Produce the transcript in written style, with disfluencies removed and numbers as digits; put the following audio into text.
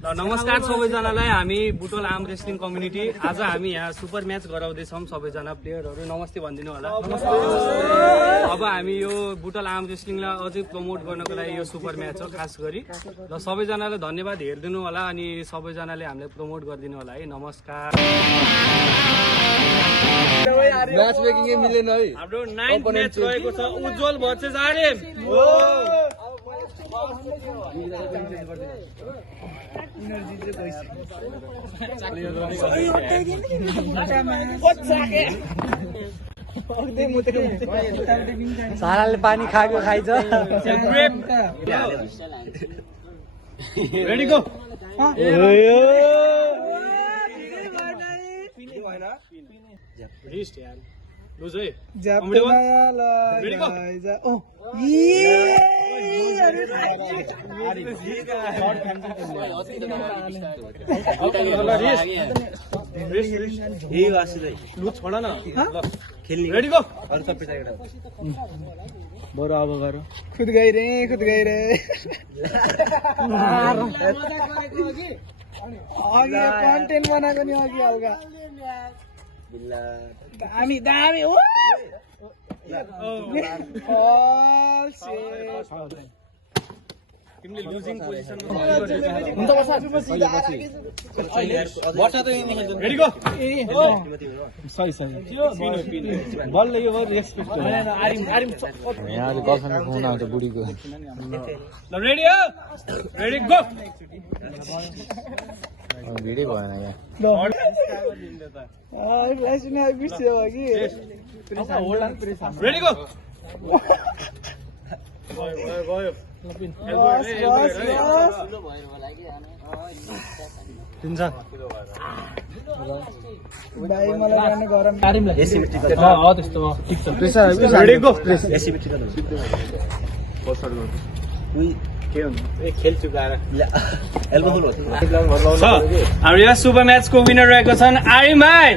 नमस्कार सबैजनालाई हामी बुटोल आर्म रेस्लिङ कम्युनिटी आज हामी यहाँ सुपर म्याच गराउँदैछौँ सबैजना प्लेयरहरू नमस्ते भनिदिनु होला अब हामी यो बुटोल आर्म रेस्लिङलाई अझै प्रमोट गर्नको लागि यो सुपर म्याच हो खास गरी र सबैजनालाई धन्यवाद हेरिदिनु होला अनि सबैजनाले हामीलाई प्रमोट गरिदिनु होला है नमस्कार म्याच मेकिङ मिलेन है हाम्रो 9th म्याच रहेको छ उज्जवल भर्सेस आर्यन साराले पानी खाएको खाइछ रेडी गो रिस्ट यार लुज है रेडी गो लुज छोड न रेडी गो बरु अब गर खुद गई रे अघि कन्टेन्ट बनाएको नि अघि हल्का दामी हो तिमीले लुजिङ पोजिसनमा रेडी गो सही बलले यो रेस्पेक्ट यहाँ गर्लफ्रेन्ड फोन आउँछ बुढीको ल रेडी हो रेडी गो भिडै भएन यहाँ बिर्स्यो कि रेडी गो भाइ मलाई जाने गरम रेडी गो हाम्रो यो सुपर म्याचको विनर रहेको छन् आर्यन भाइ